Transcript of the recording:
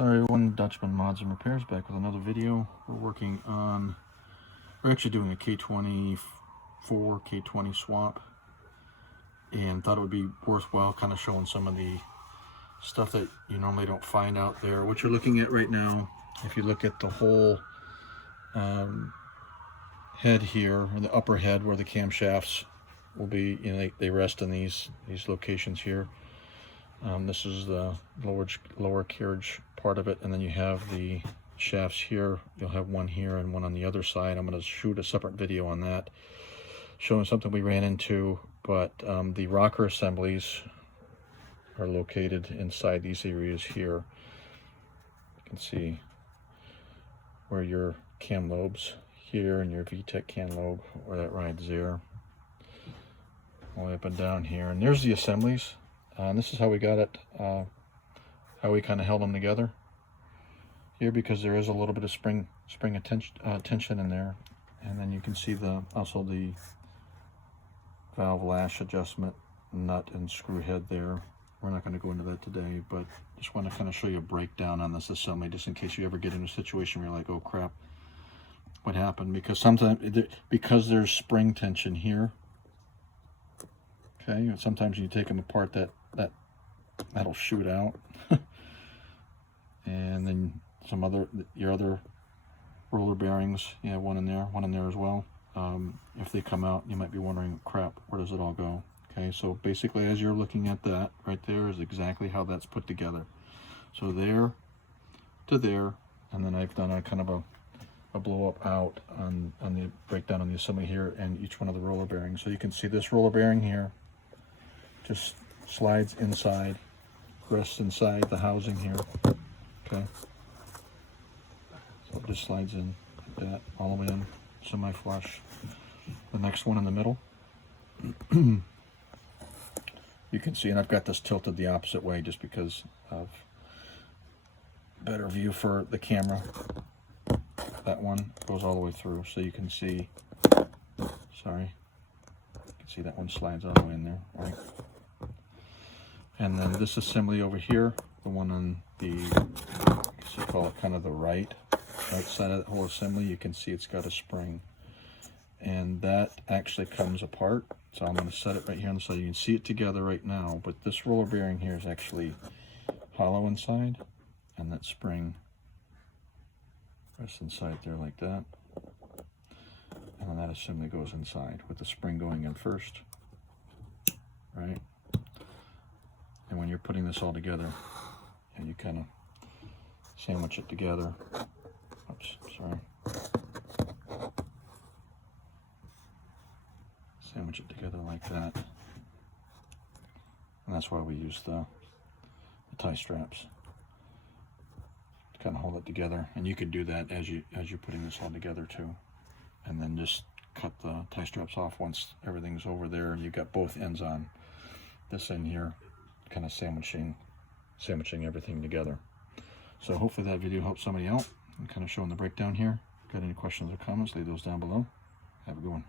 Hello everyone, Dutchman Mods and Repairs back with another video. We're actually doing a K20 K20 swap, and thought it would be worthwhile kind of showing some of the stuff that you normally don't find out there. What you're looking at right now, if you look at the whole head here, or the upper head where the camshafts will be, you know, they rest in these locations here. This is the lower carriage part of it, and then you have the shafts here. You'll have one here and one on the other side. I'm going to shoot a separate video on that, showing something we ran into, but the rocker assemblies are located inside these areas here. You can see where your cam lobes here and your VTEC cam lobe, where that rides there, all the way up and down here. And there's the assemblies. And this is how we got it, how we kind of held them together here, because there is a little bit of spring tension in there. And then you can see also the valve lash adjustment nut and screw head there. We're not going to go into that today, but just want to kind of show you a breakdown on this assembly, just in case you ever get in a situation where you're like, oh crap, what happened? Because sometimes, because there's spring tension here, okay, sometimes when you take them apart, that'll shoot out. And then your other roller bearings, yeah, one in there as well. If they come out, you might be wondering, crap, where does it all go? Okay, so basically, as you're looking at that right there, is exactly how that's put together. So there to there, and then I've done a kind of a blow up out on the breakdown on the assembly here and each one of the roller bearings. So you can see this roller bearing here just slides inside, rests inside the housing here. Okay, so it just slides in like that, all the way in, semi-flush. The next one in the middle, you can see, and I've got this tilted the opposite way just because of better view for the camera. That one goes all the way through, so you can see, sorry, you can see that one slides all the way in there, right? And then this assembly over here, the one on the, I guess you call it kind of the right side of the whole assembly, you can see it's got a spring. And that actually comes apart. So I'm going to set it right here on the side. You can see it together right now, but this roller bearing here is actually hollow inside, and that spring rests inside there like that. And then that assembly goes inside with the spring going in first, right? And when you're putting this all together, and you kind of sandwich it together, oops, sorry, sandwich it together like that, and that's why we use the tie straps to kind of hold it together. And you could do that as you're putting this all together too, and then just cut the tie straps off once everything's over there and you've got both ends on. This end here, kind of sandwiching everything together. So hopefully that video helps somebody out. I'm kind of showing the breakdown here. Got any questions or comments, leave those down below. Have a good one.